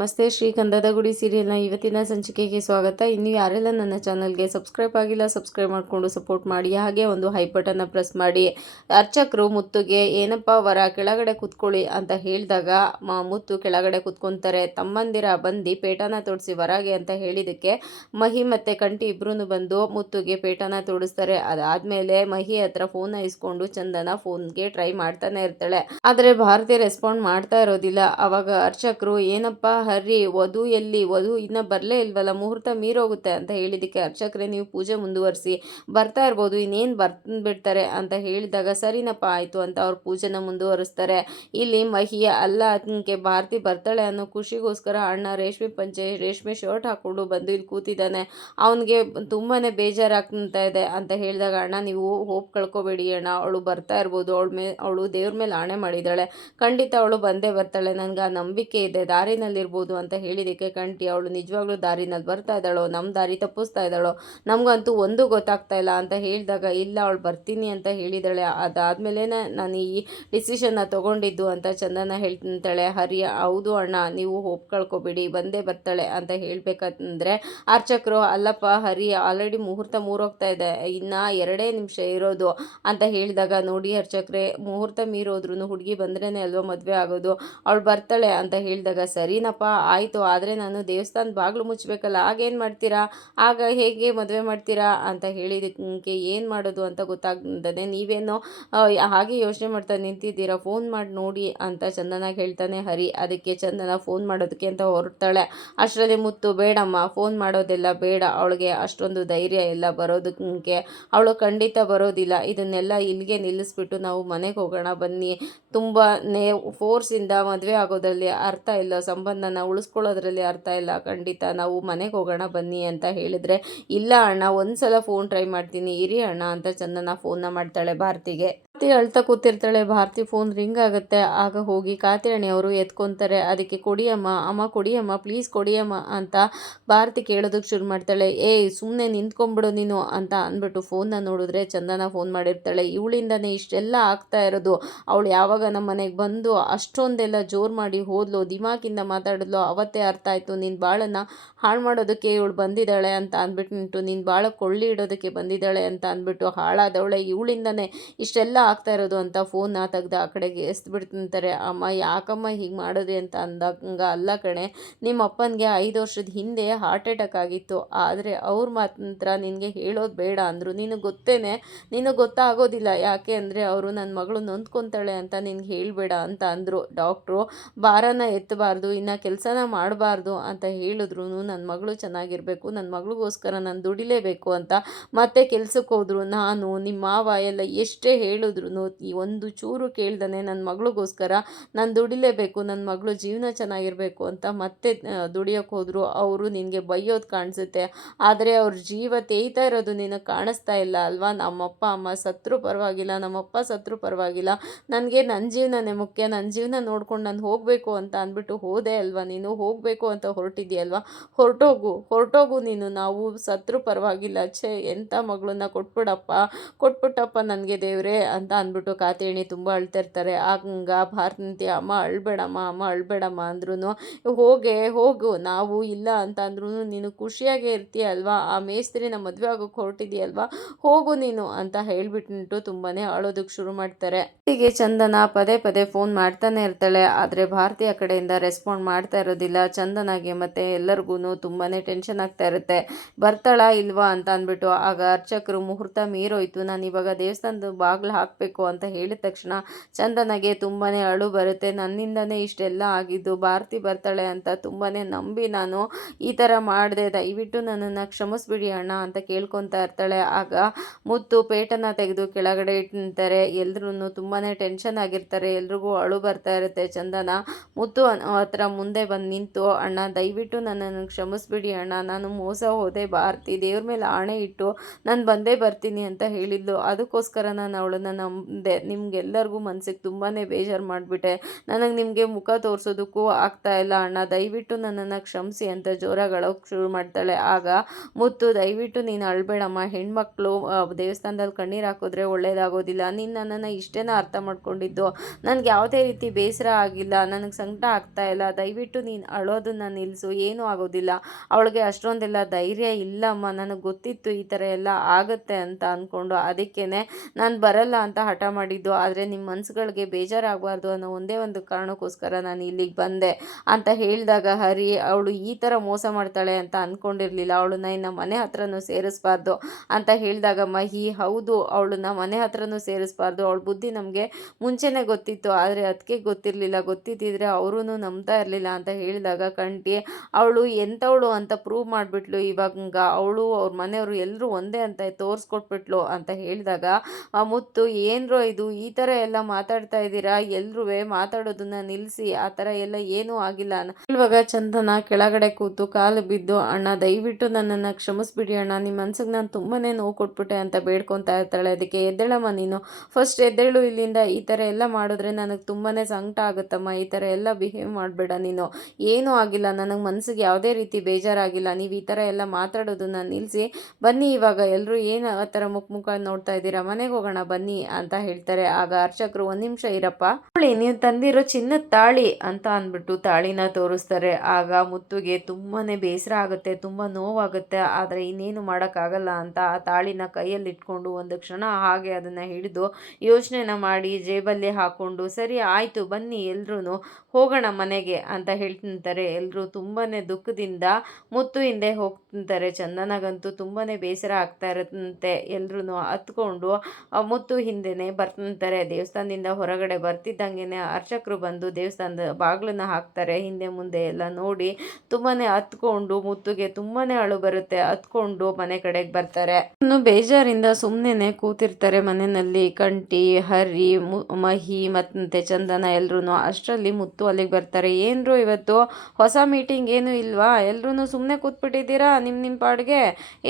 ನಮಸ್ತೆ. ಶ್ರೀಗಂಧದ ಗುಡಿ ಸೀರಿಯಲ್ನ ಇವತ್ತಿನ ಸಂಚಿಕೆಗೆ ಸ್ವಾಗತ. ಇನ್ನು ಯಾರೆಲ್ಲ ನನ್ನ ಚಾನಲ್ಗೆ ಸಬ್ಸ್ಕ್ರೈಬ್ ಆಗಿಲ್ಲ, ಸಬ್ಸ್ಕ್ರೈಬ್ ಮಾಡಿಕೊಂಡು ಸಪೋರ್ಟ್ ಮಾಡಿ. ಹಾಗೆ ಒಂದು ಹೈ ಬಟನ್ನ ಪ್ರೆಸ್ ಮಾಡಿ. ಅರ್ಚಕರು ಮುತ್ತುಗೆ ಏನಪ್ಪ ವರ, ಕೆಳಗಡೆ ಕೂತ್ಕೊಳ್ಳಿ ಅಂತ ಹೇಳಿದಾಗ ಮುತ್ತು ಕೆಳಗಡೆ ಕೂತ್ಕೊತಾರೆ. ತಮ್ಮಂದಿರ ಬಂದು ಪೇಟನ ತೋಡಿಸಿ ವರಗೆ ಅಂತ ಹೇಳಿದಕ್ಕೆ ಮಹಿ ಮತ್ತು ಕಂಠಿ ಇಬ್ರು ಬಂದು ಮುತ್ತುಗೆ ಪೇಟನ ತೋಡಿಸ್ತಾರೆ. ಅದಾದಮೇಲೆ ಮಹಿ ಹತ್ರ ಫೋನ್ನ ಇಸ್ಕೊಂಡು ಚಂದನ ಫೋನ್ಗೆ ಟ್ರೈ ಮಾಡ್ತಾನೆ ಇರ್ತಾಳೆ. ಆದರೆ ಭಾರತಿ ರೆಸ್ಪಾಂಡ್ ಮಾಡ್ತಾ ಇರೋದಿಲ್ಲ. ಅವಾಗ ಅರ್ಚಕರು ಏನಪ್ಪ ಹರ್ರಿ, ವಧು ಎಲ್ಲಿ, ವಧು ಇನ್ನೂ ಬರಲೇ ಇಲ್ವಲ್ಲ, ಮುಹೂರ್ತ ಮೀರೋಗುತ್ತೆ ಅಂತ ಹೇಳಿದಕ್ಕೆ ಅರ್ಚಕರೇ ನೀವು ಪೂಜೆ ಮುಂದುವರಿಸಿ, ಬರ್ತಾ ಇರ್ಬೋದು, ಇನ್ನೇನು ಬಿಡ್ತಾರೆ ಅಂತ ಹೇಳಿದಾಗ ಸರಿನಪ್ಪ ಆಯಿತು ಅಂತ ಅವ್ರು ಪೂಜೆನ ಮುಂದುವರಿಸ್ತಾರೆ. ಇಲ್ಲಿ ಮಹಿ ಅಲ್ಲ ಅದಕ್ಕೆ ಭಾರತಿ ಬರ್ತಾಳೆ ಅನ್ನೋ ಖುಷಿಗೋಸ್ಕರ ಅಣ್ಣ ರೇಷ್ಮೆ ಪಂಚೆ ರೇಷ್ಮೆ ಶರ್ಟ್ ಹಾಕ್ಕೊಂಡು ಬಂದು ಇಲ್ಲಿ ಕೂತಿದ್ದಾನೆ. ಅವನಿಗೆ ತುಂಬಾ ಬೇಜಾರಾಗ್ತಾ ಇದೆ ಅಂತ ಹೇಳಿದಾಗ ಅಣ್ಣ ನೀವು ಹೋಪ್ ಕಳ್ಕೊಬೇಡಿ ಅಣ್ಣ, ಅವಳು ಬರ್ತಾ ಇರ್ಬೋದು, ಅವಳು ದೇವ್ರ ಮೇಲೆ ಆಣೆ ಮಾಡಿದ್ದಾಳೆ, ಖಂಡಿತ ಅವಳು ಬಂದೇ ಬರ್ತಾಳೆ, ನನಗೆ ಆ ನಂಬಿಕೆ ಇದೆ, ದಾರಿನಲ್ಲಿರ್ಬೋದು ಅಂತ ಹೇಳಿದಕ್ಕೆ ಕಂಠಿ ಅವಳು ನಿಜವಾಗ್ಲೂ ದಾರಿನಲ್ಲಿ ಬರ್ತಾ ಇದ್ದಾಳೋ, ನಮ್ಮ ದಾರಿ ತಪ್ಪಿಸ್ತಾ ಇದ್ದಾಳೋ, ನಮಗಂತೂ ಒಂದು ಗೊತ್ತಾಗ್ತಾ ಇಲ್ಲ ಅಂತ ಹೇಳಿದಾಗ ಇಲ್ಲ ಅವಳು ಬರ್ತೀನಿ ಅಂತ ಹೇಳಿದಾಳೆ, ಅದಾದಮೇಲೆ ನಾನು ಈ ಡಿಸಿಷನ್ನ ತೊಗೊಂಡಿದ್ದು ಅಂತ ಚಂದನ ಹೇಳ್ತಾಳೆ. ಹರಿ ಹೌದು ಅಣ್ಣ ನೀವು ಹೋಪ್ ಕಳ್ಕೊಬೇಡಿ, ಬಂದೇ ಬರ್ತಾಳೆ ಅಂತ ಹೇಳಬೇಕಂದ್ರೆ ಅರ್ಚಕರು ಅಲ್ಲಪ್ಪ ಹರಿ ಆಲ್ರೆಡಿ ಮುಹೂರ್ತ ಮೂರೋಗ್ತಾ ಇದೆ, ಇನ್ನು 2 ನಿಮಿಷ ಇರೋದು ಅಂತ ಹೇಳಿದಾಗ ನೋಡಿ ಅರ್ಚಕ್ರೆ ಮುಹೂರ್ತ ಮೀರೋದ್ರೂ ಹುಡುಗಿ ಬಂದ್ರೇ ಅಲ್ವಾ ಮದುವೆ ಆಗೋದು, ಅವಳು ಬರ್ತಾಳೆ ಅಂತ ಹೇಳಿದಾಗ ಸರಿನಪ್ಪ ಆಯಿತು, ಆದರೆ ನಾನು ದೇವಸ್ಥಾನ ಬಾಗಿಲು ಮುಚ್ಚಬೇಕಲ್ಲ, ಆಗೇನು ಮಾಡ್ತೀರಾ, ಆಗ ಹೇಗೆ ಮದುವೆ ಮಾಡ್ತೀರಾ ಅಂತ ಹೇಳಿದಕ್ಕೆ ಏನು ಮಾಡೋದು ಅಂತ ಗೊತ್ತಾಗ್ತದೆ, ನೀವೇನೋ ಹಾಗೆ ಯೋಚನೆ ಮಾಡ್ತಾ ನಿಂತಿದ್ದೀರಾ, ಫೋನ್ ಮಾಡಿ ನೋಡಿ ಅಂತ ಚಂದನಾಗ ಹೇಳ್ತಾನೆ ಹರಿ. ಅದಕ್ಕೆ ಚಂದನ ಫೋನ್ ಮಾಡೋದಕ್ಕೆ ಅಂತ ಹೊರಡ್ತಾಳೆ. ಅಷ್ಟರಲ್ಲಿ ಮುತ್ತು ಬೇಡಮ್ಮ ಫೋನ್ ಮಾಡೋದೆಲ್ಲ ಬೇಡ, ಅವಳಿಗೆ ಅಷ್ಟೊಂದು ಧೈರ್ಯ ಇಲ್ಲ ಬರೋದಕ್ಕೆ, ಅವಳು ಖಂಡಿತ ಬರೋದಿಲ್ಲ, ಇದನ್ನೆಲ್ಲ ಇಲ್ಲಿಗೆ ನಿಲ್ಲಿಸ್ಬಿಟ್ಟು ನಾವು ಮನೆಗೆ ಹೋಗೋಣ ಬನ್ನಿ, ತುಂಬಾ ಫೋರ್ಸಿಂದ ಮದುವೆ ಆಗೋದ್ರಲ್ಲಿ ಅರ್ಥ ಇಲ್ಲ, ಸಂಬಂಧನ ಉಳಿಸ್ಕೊಳ್ಳೋದ್ರಲ್ಲಿ ಅರ್ಥ ಇಲ್ಲ, ಖಂಡಿತ ನಾವು ಮನೆಗೆ ಹೋಗೋಣ ಬನ್ನಿ ಅಂತ ಹೇಳಿದ್ರೆ ಇಲ್ಲ ಅಣ್ಣ ಒಂದ್ಸಲ ಫೋನ್ ಟ್ರೈ ಮಾಡ್ತೀನಿ ಇರಿ ಅಣ್ಣ ಅಂತ ಚಂದನ ಫೋನ್ನ ಮಾಡ್ತಾಳೆ ಭಾರತಿಗೆ. ಭಾರತಿ ಅಳ್ತಾ ಕೂತಿರ್ತಾಳೆ. ಭಾರತಿ ಫೋನ್ ರಿಂಗ್ ಆಗುತ್ತೆ. ಆಗ ಹೋಗಿ ಕಾತ್ಯಾಣಿ ಅವರು ಎತ್ಕೊತಾರೆ. ಅದಕ್ಕೆ ಕೊಡಿಯಮ್ಮ ಅಮ್ಮ ಕೊಡಿಯಮ್ಮ ಪ್ಲೀಸ್ ಕೊಡಿಯಮ್ಮ ಅಂತ ಭಾರತಿ ಕೇಳೋದಕ್ಕೆ ಶುರು ಮಾಡ್ತಾಳೆ. ಸುಮ್ಮನೆ ನಿಂತ್ಕೊಂಡ್ಬಿಡು ನೀನು ಅಂತ ಅಂದ್ಬಿಟ್ಟು ಫೋನ್ನ ನೋಡಿದ್ರೆ ಚಂದನ ಫೋನ್ ಮಾಡಿರ್ತಾಳೆ. ಇವಳಿಂದನೇ ಇಷ್ಟೆಲ್ಲ ಆಗ್ತಾ ಇರೋದು, ಅವಳು ಯಾವಾಗ ನಮ್ಮ ಮನೆಗೆ ಬಂದು ಅಷ್ಟೊಂದೆಲ್ಲ ಜೋರು ಮಾಡಿ ಹೋದ್ಲು, ದಿಮಾಕಿಂದ ಮಾತಾಡಿದ್ಲು, ಅವತ್ತೇ ಅರ್ಥ ಆಯಿತು ನಿನ್ನ ಬಾಳನ್ನು ಹಾಳು ಮಾಡೋದಕ್ಕೆ ಇವಳು ಬಂದಿದ್ದಾಳೆ ಅಂತ ಅಂದ್ಬಿಟ್ಟು, ನಿನ್ನ ಬಾಳ ಕೊಳ್ಳಿ ಇಡೋದಕ್ಕೆ ಬಂದಿದ್ದಾಳೆ ಅಂತ ಅಂದ್ಬಿಟ್ಟು ಹಾಳಾದವಳೆ, ಇವಳಿಂದನೇ ಇಷ್ಟೆಲ್ಲ ಆಗ್ತಾ ಇರೋದು ಅಂತ ಫೋನ್ನ ತೆಗ್ದು ಆ ಕಡೆಗೆ ಎಸ್ಬಿಡ್ತಿರ್ತಾರೆ. ಅಮ್ಮ ಯಾಕಮ್ಮ ಹೀಗೆ ಮಾಡೋದೆ ಅಂತ ಅಂದಾಗ ಅಲ್ಲ ಕಣೆ, ನಿಮ್ಮ ಅಪ್ಪನಿಗೆ 5 ವರ್ಷದ ಹಿಂದೆ ಹಾರ್ಟ್ ಅಟ್ಯಾಕ್ ಆಗಿತ್ತು, ಆದರೆ ಅವ್ರ ಮಾತ್ರ ನಿನಗೆ ಹೇಳೋದು ಬೇಡ ಅಂದರು, ನಿನಗೆ ಗೊತ್ತೇನೆ, ನಿನಗೆ ಗೊತ್ತಾಗೋದಿಲ್ಲ, ಯಾಕೆ ಅಂದರೆ ಅವರು ನನ್ನ ಮಗಳು ನೊಂದ್ಕೊತಾಳೆ ಅಂತ ನಿನಗೆ ಹೇಳಬೇಡ ಅಂತ ಅಂದರು. ಡಾಕ್ಟ್ರು ಭಾರನ ಎತ್ತಬಾರ್ದು, ಇನ್ನು ಕೆಲಸನ ಮಾಡಬಾರ್ದು ಅಂತ ಹೇಳಿದ್ರು, ನನ್ನ ಮಗಳು ಚೆನ್ನಾಗಿರಬೇಕು, ನನ್ನ ಮಗಳಿಗೋಸ್ಕರ ನಾನು ದುಡಿಲೇಬೇಕು ಅಂತ ಮತ್ತೆ ಕೆಲ್ಸಕ್ಕೆ ಹೋದ್ರು. ನಾನು ನಿಮ್ಮ ಮಾವ ಎಲ್ಲ ಎಷ್ಟೇ ಹೇಳಿದ್ರು ಈ ಒಂದು ಚೂರು ಕೇಳ್ದಾನೆ ನನ್ನ ಮಗಳಿಗೋಸ್ಕರ ನಾನು ದುಡಿಲೇಬೇಕು, ನನ್ನ ಮಗಳು ಜೀವನ ಚೆನ್ನಾಗಿರಬೇಕು ಅಂತ ಮತ್ತೆ ದುಡಿಯೋಕ್ಕೆ ಹೋದರು. ಅವರು ನಿನಗೆ ಬೈಯೋದು ಕಾಣಿಸುತ್ತೆ, ಆದರೆ ಅವ್ರ ಜೀವ ತೇಯ್ತಾ ಇರೋದು ನಿನಗೆ ಕಾಣಿಸ್ತಾ ಇಲ್ಲ ಅಲ್ವಾ, ನಮ್ಮಪ್ಪ ಅಮ್ಮ ಸತ್ರು ಪರವಾಗಿಲ್ಲ, ನಮ್ಮಪ್ಪ ಸತ್ರು ಪರವಾಗಿಲ್ಲ, ನನಗೆ ನನ್ನ ಜೀವನನೇ ಮುಖ್ಯ, ನನ್ನ ಜೀವನ ನೋಡ್ಕೊಂಡು ನಾನು ಹೋಗಬೇಕು ಅಂತ ಅಂದ್ಬಿಟ್ಟು ಹೋದೆ ಅಲ್ವಾ, ನೀನು ಹೋಗಬೇಕು ಅಂತ ಹೊರಟಿದ್ಯಲ್ವಾ, ಹೊರಟೋಗು ನೀನು, ನಾವು ಸತ್ರು ಪರವಾಗಿಲ್ಲ, ಎಂಥ ಮಗಳನ್ನ ಕೊಟ್ಬಿಟ್ಟಪ್ಪ ನನಗೆ ದೇವ್ರೆ ಅಂತ ಅಂದ್ಬಿಟ್ಟು ಕಾತ್ಯಾಣಿ ತುಂಬ ಅಳ್ತಿರ್ತಾರೆ. ಹಂಗ ಭಾರತಿ ಅಮ್ಮ ಅಳ್ಬೇಡಮ್ಮ ಅಂದ್ರೂ ಹೋಗು, ನಾವು ಇಲ್ಲ ಅಂತ ಅಂದ್ರೂ ನೀನು ಖುಷಿಯಾಗೇ ಇರ್ತೀಯ ಅಲ್ವಾ, ಆ ಮೇಸ್ತ್ರಿನ ಮದುವೆ ಆಗೋಕ್ಕೆ ಹೊರಟಿದೆಯಲ್ವಾ, ಹೋಗು ನೀನು ಅಂತ ಹೇಳ್ಬಿಟ್ಟು ತುಂಬಾ ಅಳೋದಕ್ಕೆ ಶುರು ಮಾಡ್ತಾರೆ. ಹೀಗೆ ಚಂದನ ಪದೇ ಫೋನ್ ಮಾಡ್ತಾನೆ ಇರ್ತಾಳೆ, ಆದರೆ ಭಾರತಿ ಆ ಕಡೆಯಿಂದ ರೆಸ್ಪಾಂಡ್ ಮಾಡ್ತಾ ಇರೋದಿಲ್ಲ. ಚಂದನಾಗೆ ಮತ್ತು ಎಲ್ಲರಿಗೂ ತುಂಬಾ ಟೆನ್ಷನ್ ಆಗ್ತಾ ಇರುತ್ತೆ, ಬರ್ತಾಳಾ ಇಲ್ವಾ ಅಂತ ಅಂದ್ಬಿಟ್ಟು. ಆಗ ಅರ್ಚಕರು ಮುಹೂರ್ತ ಮೀರೋಯ್ತು, ನಾನು ಇವಾಗ ದೇವಸ್ಥಾನದ ಬಾಗಿಲು ಹಾಕಬೇಕು ಅಂತ ಹೇಳಿದ ತಕ್ಷಣ ಚಂದನಗೆ ತುಂಬಾ ಅಳು ಬರುತ್ತೆ. ನನ್ನಿಂದನೇ ಇಷ್ಟೆಲ್ಲ ಆಗಿದ್ದು, ಭಾರತಿ ಬರ್ತಾಳೆ ಅಂತ ತುಂಬಾ ನಂಬಿ ನಾನು ಈ ಥರ ಮಾಡಿದೆ, ದಯವಿಟ್ಟು ನನ್ನನ್ನು ಕ್ಷಮಿಸ್ಬಿಡಿ ಅಣ್ಣ ಅಂತ ಕೇಳ್ಕೊತಾ ಇರ್ತಾಳೆ. ಆಗ ಮುತ್ತು ಪೇಟನ ತೆಗೆದು ಕೆಳಗಡೆ ಇಟ್ಟಿರ್ತಾರೆ. ಎಲ್ರೂ ತುಂಬಾ ಟೆನ್ಷನ್ ಆಗಿರ್ತಾರೆ, ಎಲ್ರಿಗೂ ಅಳು ಬರ್ತಾ ಇರುತ್ತೆ. ಚಂದನ ಮುತ್ತು ಹತ್ರ ಮುಂದೆ ಬಂದು ನಿಂತು ಅಣ್ಣ ದಯವಿಟ್ಟು ನನ್ನನ್ನು ಕ್ಷಮಿಸ್ಬಿಡಿ ಅಣ್ಣ, ನಾನು ಮೋಸ ಹೋದೆ, ಭಾರತಿ ದೇವ್ರ ಮೇಲೆ ಆಣೆ ಇಟ್ಟು ನಾನು ಬಂದೇ ಬರ್ತೀನಿ ಅಂತ ಹೇಳಿದ್ಲು, ಅದಕ್ಕೋಸ್ಕರ ನಾನು ಅವಳನ್ನು ನಂಬಿದೆ, ನಿಮ್ಗೆಲ್ಲರಿಗೂ ಮನಸ್ಸಿಗೆ ತುಂಬಾ ಬೇಜಾರು ಮಾಡಿಬಿಟ್ಟೆ, ನನಗೆ ನಿಮಗೆ ಮುಖ ತೋರಿಸೋದಕ್ಕೂ ಆಗ್ತಾ ಇಲ್ಲ ಅಣ್ಣ, ದಯವಿಟ್ಟು ನನ್ನನ್ನು ಕ್ಷಮಿಸಿ ಅಂತ ಜೋರಾಗಿ ಅಳೋಕ್ಕೆ ಶುರು ಮಾಡ್ತಾಳೆ. ಆಗ ಮುತ್ತು, ದಯವಿಟ್ಟು ನೀನು ಅಳಬೇಡಮ್ಮ, ಹೆಣ್ಮಕ್ಳು ದೇವಸ್ಥಾನದಲ್ಲಿ ಕಣ್ಣೀರು ಹಾಕಿದ್ರೆ ಒಳ್ಳೇದಾಗೋದಿಲ್ಲ, ನೀನು ನನ್ನನ್ನು ಇಷ್ಟೇನ ಅರ್ಥ ಮಾಡ್ಕೊಂಡಿದ್ದು, ನನಗೆ ಯಾವುದೇ ರೀತಿ ಬೇಸರ ಆಗಿಲ್ಲ, ನನಗೆ ಸಂಕಟ ಆಗ್ತಾ ಇಲ್ಲ, ದಯವಿಟ್ಟು ನೀನು ಅಳೋದನ್ನು ನಿಲ್ಲಿಸು, ಏನೂ ಆಗೋದಿಲ್ಲ. ಅವಳಿಗೆ ಅಷ್ಟೊಂದೆಲ್ಲ ಧೈರ್ಯ ಇಲ್ಲಮ್ಮ, ನನಗೆ ಗೊತ್ತಿತ್ತು ಈ ಥರ ಎಲ್ಲ ಆಗುತ್ತೆ ಅಂತ ಅಂದ್ಕೊಂಡು, ಅದಕ್ಕೇ ನಾನು ಬರಲ್ಲ ಅಂತ ಹಠ ಮಾಡಿದ್ದು. ಆದರೆ ನಿಮ್ಮ ಮನಸ್ಸುಗಳಿಗೆ ಬೇಜಾರಾಗಬಾರ್ದು ಅನ್ನೋ ಒಂದೇ ಒಂದು ಕಾರಣಕ್ಕೋಸ್ಕರ ನಾನು ಇಲ್ಲಿಗೆ ಬಂದೆ ಅಂತ ಹೇಳಿದಾಗ ಹರಿ, ಅವಳು ಈ ಥರ ಮೋಸ ಮಾಡ್ತಾಳೆ ಅಂತ ಅಂದ್ಕೊಂಡಿರಲಿಲ್ಲ, ಅವಳನ್ನ ಇನ್ನು ಮನೆ ಹತ್ರನೂ ಸೇರಿಸ್ಬಾರ್ದು ಅಂತ ಹೇಳಿದಾಗ ಮಹಿ, ಹೌದು ಅವಳನ್ನ ಮನೆ ಹತ್ರನೂ ಸೇರಿಸ್ಬಾರ್ದು, ಅವಳ ಬುದ್ಧಿ ನಮಗೆ ಮುಂಚೆನೇ ಗೊತ್ತಿತ್ತು, ಆದರೆ ಅದಕ್ಕೆ ಗೊತ್ತಿರಲಿಲ್ಲ, ಗೊತ್ತಿದ್ದಿದ್ರೆ ಅವರೂ ನಂಬ್ತಾ ಇರಲಿಲ್ಲ ಅಂತ ಹೇಳಿದಾಗ ಕಂಠಿ, ಅವಳು ಎಂಥವಳು ಅಂತ ಪ್ರೂವ್ ಮಾಡಿಬಿಟ್ಲು, ಇವಾಗ ಅವಳು ಅವ್ರ ಮನೆಯವರು ಎಲ್ಲರೂ ಒಂದೇ ಅಂತ ತೋರಿಸ್ಕೊಟ್ಬಿಟ್ಲು ಅಂತ ಹೇಳಿದಾಗ ಮುತ್ತು, ಏನ್ರೋ ಇದು ಈ ಥರ ಎಲ್ಲ ಮಾತಾಡ್ತಾ ಇದ್ದೀರಾ, ಎಲ್ಲರೂ ಮಾತಾಡೋದನ್ನ ನಿಲ್ಲಿಸಿ, ಆ ಥರ ಎಲ್ಲ ಏನೂ ಆಗಿಲ್ಲ ಇವಾಗ ಚಂದನ ಕೆಳಗಡೆ ಕೂತು ಕಾಲು ಬಿದ್ದು, ಅಣ್ಣ ದಯವಿಟ್ಟು ನನ್ನನ್ನು ಕ್ಷಮಿಸ್ಬಿಡಿ ಅಣ್ಣ, ನಿಮ್ಮ ಮನ್ಸಿಗೆ ನಾನು ತುಂಬಾ ನೋವು ಕೊಟ್ಬಿಟ್ಟೆ ಅಂತ ಬೇಡ್ಕೊತಾ ಇರ್ತಾಳೆ. ಅದಕ್ಕೆ ಎದ್ದೇಳಮ್ಮ ನೀನು, ಫಸ್ಟ್ ಎದ್ದೇಳು ಇಲ್ಲಿಂದ, ಈ ಥರ ಎಲ್ಲ ಮಾಡಿದ್ರೆ ನನಗೆ ತುಂಬಾ ಸಂಕಟ ಆಗುತ್ತಮ್ಮ, ಈ ಥರ ಎಲ್ಲ ಬಿಹೇವ್ ಮಾಡಬೇಡ ನೀನು, ಏನೂ ಆಗಿಲ್ಲ, ನನಗೆ ಮನಸ್ಸಿಗೆ ಯಾವುದೇ ರೀತಿ ಬೇಜಾರಾಗಿಲ್ಲ, ನೀವು ಈ ಥರ ಎಲ್ಲ ಮಾತಾಡೋದನ್ನ ನಿಲ್ಲಿಸಿ, ಬನ್ನಿ ಇವಾಗ ಎಲ್ಲರೂ ಏನು ಆ ಥರ ಮುಖ ನೋಡ್ತಾ ಇದ್ದೀರಾ, ಮನೆಗೆ ಹೋಗೋಣ ಬನ್ನಿ ಅಂತ ಹೇಳ್ತಾರೆ. ಆಗ ಅರ್ಚಕರು, ಒಂದು ನಿಮಿಷ ಇರಪ್ಪ, ನೀವು ತಂದಿರೋ ಚಿನ್ನದ ತಾಳಿ ಅಂತ ಅಂದ್ಬಿಟ್ಟು ತಾಳಿನ ತೋರಿಸ್ತಾರೆ. ಆಗ ಮುತ್ತುಗೆ ತುಂಬಾ ಬೇಸರ ಆಗುತ್ತೆ, ತುಂಬ ನೋವಾಗುತ್ತೆ, ಆದರೆ ಇನ್ನೇನು ಮಾಡೋಕ್ಕಾಗಲ್ಲ ಅಂತ ಆ ತಾಳಿನ ಕೈಯಲ್ಲಿ ಇಟ್ಕೊಂಡು ಒಂದು ಕ್ಷಣ ಹಾಗೆ ಅದನ್ನು ಹಿಡಿದು ಯೋಚನೆನ ಮಾಡಿ ಜೇಬಲ್ಲಿ ಹಾಕ್ಕೊಂಡು, ಸರಿ ಆಯಿತು ಬನ್ನಿ ಎಲ್ರೂ ಹೋಗೋಣ ಮನೆಗೆ ಅಂತ ಹೇಳ್ತಿರ್ತಾರೆ. ಎಲ್ಲರೂ ತುಂಬಾ ದುಃಖದಿಂದ ಮುತ್ತು ಹಿಂದೆ ಹೋಗ್ತಿರ್ತಾರೆ. ಚಂದನಗಂತೂ ತುಂಬಾ ಬೇಸರ ಆಗ್ತಾ ಇರುತ್ತೆ. ಎಲ್ಲರೂ ಹತ್ಕೊಂಡು ಮುತ್ತು ಹಿಂದೆನೆ ಬರ್ತಿರ್ತಾರೆ. ದೇವಸ್ಥಾನದಿಂದ ಹೊರಗಡೆ ಬರ್ತಿದ್ದಂಗೆ ಅರ್ಚಕರು ಬಂದು ದೇವಸ್ಥಾನದ ಬಾಗಿಲನ್ನ ಹಾಕ್ತಾರೆ. ಹಿಂದೆ ಮುಂದೆ ಎಲ್ಲ ನೋಡಿ ತುಂಬಾ ಹತ್ಕೊಂಡು ಮುತ್ತುಗೆ ತುಂಬಾ ಅಳು ಬರುತ್ತೆ. ಹತ್ಕೊಂಡು ಮನೆ ಕಡೆಗೆ ಬರ್ತಾರೆ. ಇನ್ನು ಬೇಜಾರಿಂದ ಸುಮ್ಮನೆ ಕೂತಿರ್ತಾರೆ ಮನೆಯಲ್ಲಿ. ಕಂಠಿ, ಹರಿ, ಮಹಿ ಮತ್ತೆ ಚಂದನ ಎಲ್ಲರೂ. ಅಷ್ಟರಲ್ಲಿ ಮುತ್ತು ಅಲ್ಲಿಗೆ ಬರ್ತಾರೆ. ಏನ್ರು ಇವತ್ತು ಹೊಸ ಮೀಟಿಂಗ್ ಏನು ಇಲ್ವಾ, ಎಲ್ಲರೂ ಸುಮ್ಮನೆ ಕೂತ್ಬಿಟ್ಟಿದ್ದೀರಾ ನಿಮ್ಮ ಪಾಡ್ಗೆ,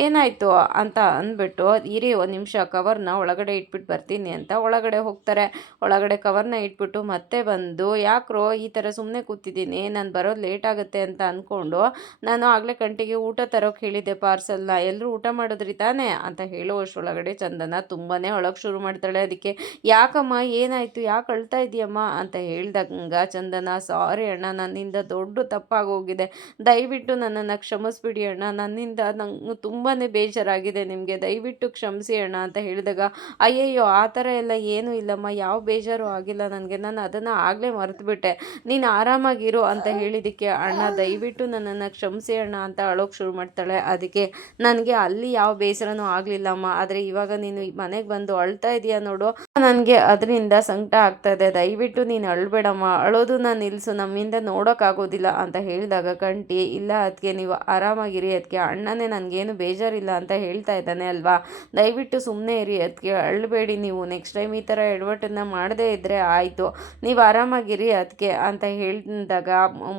ಏನಾಯಿತು ಅಂತ ಅಂದ್ಬಿಟ್ಟು, ಇರಿ ಒಂದು ನಿಮಿಷ ಕವರ್ನ ಒಳಗಡೆ ಇಟ್ಬಿಟ್ಟು ಬರ್ತೀನಿ ಅಂತ ಒಳಗಡೆ ಹೋಗ್ತಾರೆ. ಒಳಗಡೆ ಕವರ್ನ ಇಟ್ಬಿಟ್ಟು ಮತ್ತೆ ಬಂದು, ಯಾಕ್ರೋ ಈ ಥರ ಸುಮ್ಮನೆ ಕೂತಿದ್ದೀನಿ, ನಾನು ಬರೋದು ಲೇಟ್ ಆಗುತ್ತೆ ಅಂತ ಅಂದ್ಕೊಂಡು ನಾನು ಆಗಲೇ ಕಂಠಿಗೆ ಊಟ ತರೋಕೆ ಹೇಳಿದ್ದೆ ಪಾರ್ಸಲ್ನ, ಎಲ್ಲರೂ ಊಟ ಮಾಡಿದ್ರಿ ತಾನೇ ಅಂತ ಹೇಳುವಷ್ಟರೊಳಗಡೆ ಚಂದನ ತುಂಬಾ ಅಳೋಕ್ಕೆ ಶುರು ಮಾಡ್ತಾಳೆ. ಅದಕ್ಕೆ ಯಾಕಮ್ಮ ಏನಾಯಿತು, ಯಾಕೆ ಅಳ್ತಾ ಇದೆಯಮ್ಮ ಅಂತ ಹೇಳ್ದಂಗ ಚಂದನ, ಸಾರಿ ಅಣ್ಣ, ನನ್ನಿಂದ ದೊಡ್ಡ ತಪ್ಪಾಗೋಗಿದೆ, ದಯವಿಟ್ಟು ನನ್ನನ್ನು ಕ್ಷಮಿಸ್ಬಿಡಿ ಅಣ್ಣ, ನನ್ನಿಂದ ನಂಗೆ ತುಂಬಾ ಬೇಜಾರಾಗಿದೆ, ನಿಮಗೆ ದಯವಿಟ್ಟು ಕ್ಷಮಿಸಿ ಅಣ್ಣ ಅಂತ ಹೇಳಿದಾಗ, ಅಯ್ಯಯ್ಯೋ ಆ ಥರ ಎಲ್ಲ ಏನೂ ಇಲ್ಲಮ್ಮ, ಯಾವ ಬೇಜಾರು ಆಗಿಲ್ಲ ನನಗೆ, ನಾನು ಅದನ್ನು ಆಗಲೇ ಮರೆತುಬಿಟ್ಟೆ, ನೀನು ಆರಾಮಾಗಿರು ಅಂತ ಹೇಳಿದ್ದಕ್ಕೆ, ಅಣ್ಣ ದಯವಿಟ್ಟು ನನ್ನನ್ನು ಕ್ಷಮಿಸಿ ಅಣ್ಣ ಅಂತ ಅಳೋಕ್ಕೆ ಶುರು ಮಾಡ್ತಾಳೆ. ಅದಕ್ಕೆ, ನನಗೆ ಅಲ್ಲಿ ಯಾವ ಬೇಸರನೂ ಆಗಲಿಲ್ಲಮ್ಮ, ಆದರೆ ಇವಾಗ ನೀನು ಮನೆಗೆ ಬಂದು ಅಳ್ತಾ ಇದೆಯಾ ನೋಡು, ನನಗೆ ಅದರಿಂದ ಸಂಕಟ ಆಗ್ತಾ ಇದೆ, ದಯವಿಟ್ಟು ನೀನು ಅಳ್ಬೇಡಮ್ಮ, ಅಳೋದನ್ನ ನಿಲ್ಲಿಸು, ನಮ್ಮಿಂದ ನೋಡೋಕ್ಕಾಗೋದಿಲ್ಲ ಅಂತ ಹೇಳಿದಾಗ ಕಂಠಿ, ಇಲ್ಲ ಅದಕ್ಕೆ ನೀವು ಆರಾಮಾಗಿರಿ, ಅದಕ್ಕೆ ಅಣ್ಣನೇ ನನಗೇನು ಬೇಜಾರಿಲ್ಲ ಅಂತ ಹೇಳ್ತಾ ಇದ್ದಾನೆ ಅಲ್ವಾ, ದಯವಿಟ್ಟು ಸುಮ್ಮನೆ ಇರಿ, ಅದಕ್ಕೆ ಅಳಬೇಡಿ ನೀವು, ನೆಕ್ಸ್ಟ್ ಟೈಮ್ ಈ ಥರ ಎಡವಟ್ಟನ್ನು ಮಾಡದೇ ಇದ್ದರೆ ಆಯಿತು, ನೀವು ಆರಾಮಾಗಿರಿ ಅದಕ್ಕೆ ಅಂತ ಹೇಳಿದಾಗ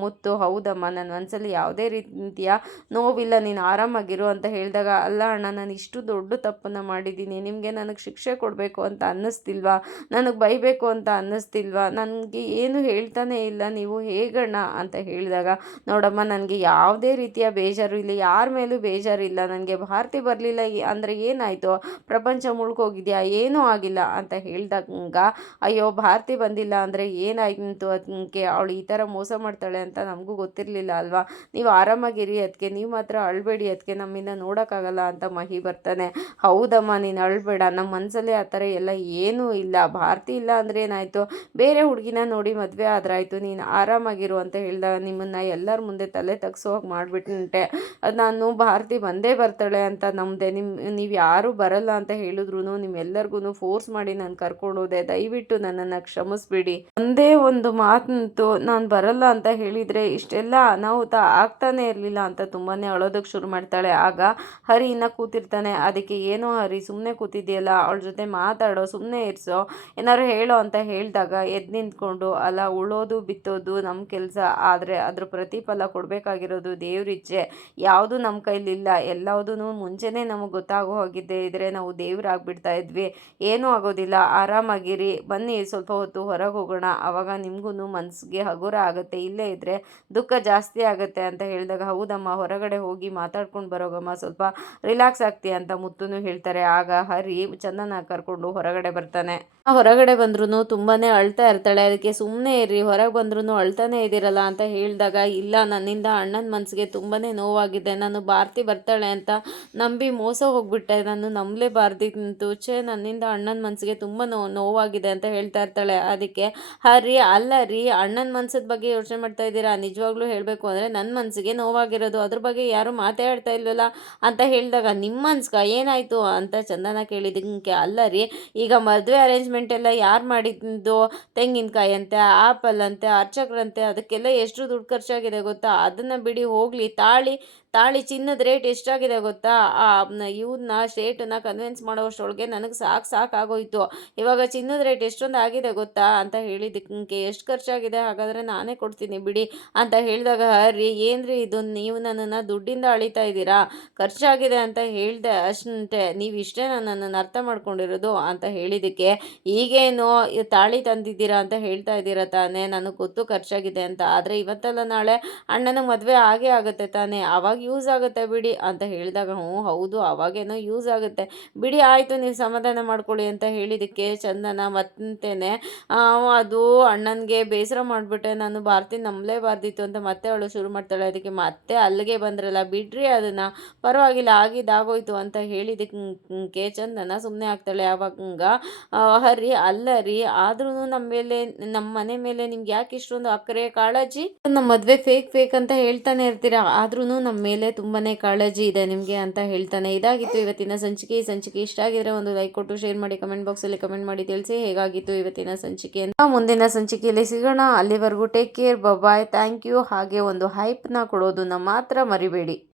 ಮುತ್ತು, ಹೌದಮ್ಮ ನನ್ನ ಮನಸ್ಸಲ್ಲಿ ಯಾವುದೇ ರೀತಿಯ ನೋವಿಲ್ಲ, ನೀನು ಆರಾಮಾಗಿರು ಅಂತ ಹೇಳಿದಾಗ, ಅಲ್ಲ ಅಣ್ಣ ನಾನು ಇಷ್ಟು ದೊಡ್ಡ ತಪ್ಪನ್ನು ಮಾಡಿದ್ದೀನಿ, ನಿಮಗೆ ನನಗೆ ಶಿಕ್ಷೆ ಕೊಡಬೇಕು ಅಂತ ಅನ್ನಿಸ್ತಿಲ್ವಾ, ನನಗೆ ಬೈಬೇಕು ಅಂತ ಅನ್ನಿಸ್ತಿಲ್ವಾ, ನನಗೆ ಏನು ಹೇಳ್ತಾನೆ ಇಲ್ಲ ನೀವು, ಹೇಗಣ್ಣ ಅಂತ ಹೇಳಿದಾಗ, ನೋಡಮ್ಮ ನನಗೆ ಯಾವುದೇ ರೀತಿಯ ಬೇಜಾರು ಇಲ್ಲ, ಯಾರ ಮೇಲೂ ಬೇಜಾರಿಲ್ಲ, ನನಗೆ ಭಾರತಿ ಬರಲಿಲ್ಲ ಅಂದರೆ ಏನಾಯಿತು, ಪ್ರಪಂಚ ಮುಳ್ಕೋಗಿದೆಯಾ, ಏನೂ ಆಗಿಲ್ಲ ಅಂತ ಹೇಳಿದಾಗ, ಅಯ್ಯೋ ಭಾರತಿ ಬಂದಿಲ್ಲ ಅಂದರೆ ಏನಾಯಿತು, ಅದಕ್ಕೆ ಅವಳು ಈ ಥರ ಮೋಸ ಮಾಡ್ತಾಳೆ ಅಂತ ನಮಗೂ ಗೊತ್ತಿರಲಿಲ್ಲ ಅಲ್ವಾ, ನೀವು ಆರಾಮಾಗಿರಿ ಅದಕ್ಕೆ, ನೀವು ಮಾತ್ರ ಅಳಬೇಡಿ ಅದಕ್ಕೆ, ನಮ್ಮಿಂದ ನೋಡೋಕ್ಕಾಗಲ್ಲ ಅಂತ ಮಹಿ ಬರ್ತಾನೆ. ಹೌದಮ್ಮ ನೀನು ಅಳಬೇಡ, ನಮ್ಮ ಮನಸ್ಸಲ್ಲೇ ಆ ಥರ ಎಲ್ಲ ಏನೂ ಇಲ್ಲ, ಭಾರತಿ ಇಲ್ಲ ಅಂದರೆ ಏನಾಯಿತು, ಬೇರೆ ಹುಡುಗಿನ ನೋಡಿ ಮದುವೆ ಆದ್ರಾಯ್ತು, ನೀನು ಆರಾಮಾಗಿರು ಅಂತ ಹೇಳಿದಾಗ, ನಿಮ್ಮನ್ನು ಎಲ್ಲರ ಮುಂದೆ ತಲೆ ತಗ್ಸೋಗಿ ಮಾಡಿಬಿಟ್ಟೆ, ನಾನು ಭಾರತಿ ಬಂದೇ ಬರ್ತಾಳೆ ಅಂತ ನಂಬಿದೆ, ನೀವು ಯಾರೂ ಬರಲ್ಲ ಅಂತ ಹೇಳಿದ್ರು ನಿಮ್ಮೆಲ್ಲರಿಗೂ ಫೋರ್ಸ್ ಮಾಡಿ ನಾನು ಕರ್ಕೊಂಡು ಹೋದೆ, ದಯವಿಟ್ಟು ನನ್ನನ್ನು ಕ್ಷಮಿಸ್ಬಿಡಿ, ಒಂದೇ ಒಂದು ಮಾತಂತೂ ನಾನು ಬರಲ್ಲ ಅಂತ ಹೇಳಿದರೆ ಇಷ್ಟೆಲ್ಲ ಅನಾಹುತ ಆಗ್ತಾನೆ ಇರಲಿಲ್ಲ ಅಂತ ತುಂಬಾ ಅಳೋದಕ್ಕೆ ಶುರು ಮಾಡ್ತಾಳೆ. ಆಗ ಹರಿ ಇನ್ನು ಕೂತಿರ್ತಾನೆ. ಅದಕ್ಕೆ, ಏನೋ ಹರಿ ಸುಮ್ಮನೆ ಕೂತಿದೆಯಲ್ಲ, ಅವಳ ಜೊತೆ ಮಾತಾಡೋ, ಸುಮ್ಮನೆ ಇರಿಸೋ, ಏನಾದ್ರು ಹೇಳೋ ಅಂತ ಹೇಳಿದಾಗ ಎದ್ದು ನಿಂತ್ಕೊಂಡು, ಅಲ್ಲ ಉಳೋದು ಬಿತ್ತೋದು ನಮ್ಮ ಕೆಲಸ, ಆದರೆ ಅದ್ರ ಪ್ರತಿಫಲ ಕೊಡಬೇಕಾಗಿರೋದು ದೇವ್ರಿಚ್ಛೆ, ಯಾವುದು ನಮ್ಮ ಕೈಲಿಲ್ಲ, ಎಲ್ಲದೂ ಮುಂಚೆನೇ ನಮಗೆ ಗೊತ್ತಾಗೋ ಹೋಗಿದ್ದೆ ಇದ್ರೆ ನಾವು ದೇವ್ರಾಗ್ಬಿಡ್ತಾ ಇದ್ವಿ, ಏನು ಏನೂ ಆಗೋದಿಲ್ಲ, ಆರಾಮಾಗಿರಿ, ಬನ್ನಿ ಸ್ವಲ್ಪ ಹೊತ್ತು ಹೊರಗೆ ಹೋಗೋಣ, ಆವಾಗ ನಿಮಗೂ ಮನಸ್ಸಿಗೆ ಹಗುರ ಆಗುತ್ತೆ, ಇಲ್ಲೇ ಇದ್ದರೆ ದುಃಖ ಜಾಸ್ತಿ ಆಗುತ್ತೆ ಅಂತ ಹೇಳಿದಾಗ ಹೌದಮ್ಮ ಹೊರಗಡೆ ಹೋಗಿ ಮಾತಾಡ್ಕೊಂಡು ಬರೋಗಮ್ಮ, ಸ್ವಲ್ಪ ರಿಲ್ಯಾಕ್ಸ್ ಆಗ್ತೀಯ ಅಂತ ಮುತ್ತುನು ಹೇಳ್ತಾರೆ. ಆಗ ಹರಿ ಚಂದನ ಕರ್ಕೊಂಡು ಹೊರಗಡೆ ಬರ್ತಾನೆ. ಹೊರಗಡೆ ಬಂದ್ರೂ ತುಂಬಾನೇ ಅಳ್ತಾ ಇರ್ತಾಳೆ. ಅದಕ್ಕೆ ಸುಮ್ಮನೆ ಇರ್ರಿ, ಹೊರಗೆ ಬಂದ್ರೂ ಅಳ್ತಾನೆ ಇದ್ದೀರಲ್ಲ ಅಂತ ಹೇಳಿದಾಗ ಇಲ್ಲ, ನನ್ನಿಂದ ಅಣ್ಣನ ಮನಸ್ಸಿಗೆ ತುಂಬಾನೇ ನೋವಾಗಿದೆ, ನಾನು ಭಾರತಿ ಬರ್ತಾಳೆ ಅಂತ ನಂಬಿ ಮೋಸ ಹೋಗ್ಬಿಟ್ಟೆ, ನಾನು ನಂಬಲೇಬಾರ್ದಿತ್ತು, ನನ್ನಿಂದ ಅಣ್ಣನ ಮನಸ್ಸಿಗೆ ತುಂಬ ನೋವಾಗಿದೆ ಅಂತ ಹೇಳ್ತಾ ಇರ್ತಾಳೆ. ಅದಕ್ಕೆ ಹರಿ ಅಲ್ಲ ರೀ, ಅಣ್ಣನ ಮನ್ಸದ ಬಗ್ಗೆ ಯೋಚನೆ ಮಾಡ್ತಾ ಇದ್ದೀರಾ, ನಿಜವಾಗ್ಲೂ ಹೇಳಬೇಕು ಅಂದರೆ ನನ್ನ ಮನಸ್ಸಿಗೆ ನೋವಾಗಿರೋದು, ಅದ್ರ ಬಗ್ಗೆ ಯಾರೂ ಮಾತಾಡ್ತಾ ಇಲ್ವಲ್ಲ ಅಂತ ಹೇಳಿದಾಗ ನಿಮ್ಮ ಮನ್ಸ್ಗ ಏನಾಯಿತು ಅಂತ ಚಂದನ ಕೇಳಿದ್ದಕ್ಕೆ ಅಲ್ಲ ರೀ, ಈಗ ಮದುವೆ ಅರೇಂಜ್ಮೆಂಟ್ ಎಲ್ಲ ಯಾರು ಮಾಡಿದ್ದು, ತೆಂಗಿನಕಾಯಿ ಅಂತೆ, ಆ್ಯಪಲ್ ಅಂತೆ, ಅರ್ಚಕ್ರಂತೆ, ಅದಕ್ಕೆಲ್ಲ ಎಷ್ಟು ದುಡ್ಡು ಖರ್ಚಾಗಿದೆ ಗೊತ್ತಾ, ಅದನ್ನು ಬಿಡಿ ಹೋಗಲಿ, ತಾಳಿ ಚಿನ್ನದ ರೇಟ್ ಎಷ್ಟಾಗಿದೆ ಗೊತ್ತಾ, ಇವನ್ನ ಸ್ಟೇಟನ್ನ ಕನ್ವಿನ್ಸ್ ಮಾಡೋಷ್ಟರೊಳಗೆ ನನಗೆ ಸಾಕಾಗೋಯ್ತು, ಇವಾಗ ಚಿನ್ನದ ರೇಟ್ ಎಷ್ಟೊಂದು ಆಗಿದೆ ಗೊತ್ತಾ ಅಂತ ಹೇಳಿದ್ದಕ್ಕೆ ಎಷ್ಟು ಖರ್ಚಾಗಿದೆ ಹಾಗಾದರೆ ನಾನೇ ಕೊಡ್ತೀನಿ ಬಿಡಿ ಅಂತ ಹೇಳಿದಾಗ ರೀ ಏನ್ರಿ ಇದು, ನೀವು ನನ್ನನ್ನು ದುಡ್ಡಿಂದ ಅಳಿತಾ ಇದ್ದೀರಾ, ಖರ್ಚಾಗಿದೆ ಅಂತ ಹೇಳಿದೆ ಅಷ್ಟೇ, ನೀವು ಇಷ್ಟೇ ನನ್ನನ್ನು ಅರ್ಥ ಮಾಡ್ಕೊಂಡಿರೋದು ಅಂತ ಹೇಳಿದ್ದಕ್ಕೆ ಈಗೇನು ತಾಳಿ ತಂದಿದ್ದೀರಾ ಅಂತ ಹೇಳ್ತಾ ಇದ್ದೀರಾ ತಾನೇ, ನನಗೆ ಗೊತ್ತು ಖರ್ಚಾಗಿದೆ ಅಂತ, ಆದರೆ ಇವತ್ತಲ್ಲ ನಾಳೆ ಅಣ್ಣನಿಗೆ ಮದುವೆ ಆಗೇ ಆಗುತ್ತೆ ತಾನೇ, ಆವಾಗ ಯೂಸ್ ಆಗುತ್ತೆ ಬಿಡಿ ಅಂತ ಹೇಳಿದಾಗ ಹೌದು ಅವಾಗೇನೋ ಯೂಸ್ ಆಗುತ್ತೆ ಬಿಡಿ, ಆಯಿತು ನೀವು ಸಮಾಧಾನ ಮಾಡ್ಕೊಳ್ಳಿ ಅಂತ ಹೇಳಿದ್ದಕ್ಕೆ ಚಂದನ ಮತ್ತೇನೆ ಅದು ಅಣ್ಣನಿಗೆ ಬೇಸರ ಮಾಡಿಬಿಟ್ಟೆ, ನಾನು ಭಾರತಿ ನಂಬಲೇಬಾರ್ದಿತ್ತು ಅಂತ ಮತ್ತೆ ಅವಳು ಶುರು ಮಾಡ್ತಾಳೆ. ಅದಕ್ಕೆ ಮತ್ತೆ ಅಲ್ಲಿಗೆ ಬಂದ್ರಲ್ಲ ಬಿಡ್ರಿ, ಅದನ್ನು ಪರವಾಗಿಲ್ಲ ಆಗಿದ್ದಾಗೋಯ್ತು ಅಂತ ಹೇಳಿದ್ದಕ್ಕೆ ಚಂದನ ಸುಮ್ಮನೆ ಆಗ್ತಾಳೆ. ಆವಾಗ ಹರಿ ಅಲ್ಲ ರೀ, ಆದ್ರೂ ನಮ್ಮ ಮನೆ ಮೇಲೆ ನಿಮ್ಗೆ ಯಾಕೆ ಇಷ್ಟೊಂದು ಅಕ್ಕರೆ ಕಾಳಜಿ, ನಮ್ಮ ಮದುವೆ ಫೇಕ್ ಅಂತ ಹೇಳ್ತಾನೆ ಇರ್ತೀರಾ, ಆದ್ರೂ ನಮ್ಮ ಮೇಲೆ ತುಂಬಾನೇ ಕಾಳಜಿ ಇದೆ ನಿಮಗೆ ಅಂತ ಹೇಳ್ತಾನೆ. ಇದಾಗಿತ್ತು ಇವತ್ತಿನ ಸಂಚಿಕೆ. ಈ ಸಂಚಿಕೆ ಇಷ್ಟ ಆಗಿದ್ರೆ ಒಂದು ಲೈಕ್ ಕೊಟ್ಟು ಶೇರ್ ಮಾಡಿ, ಕಮೆಂಟ್ ಬಾಕ್ಸಲ್ಲಿ ಕಮೆಂಟ್ ಮಾಡಿ ತಿಳಿಸಿ ಹೇಗಾಗಿತ್ತು ಇವತ್ತಿನ ಸಂಚಿಕೆ ಅಂತ. ಮುಂದಿನ ಸಂಚಿಕೆಯಲ್ಲಿ ಸಿಗೋಣ, ಅಲ್ಲಿವರೆಗೂ take care, bye, thank you. ಹಾಗೆ ಒಂದು ಹೈಪ್ನ ಕೊಡೋದನ್ನ ಮಾತ್ರ ಮರಿಬೇಡಿ.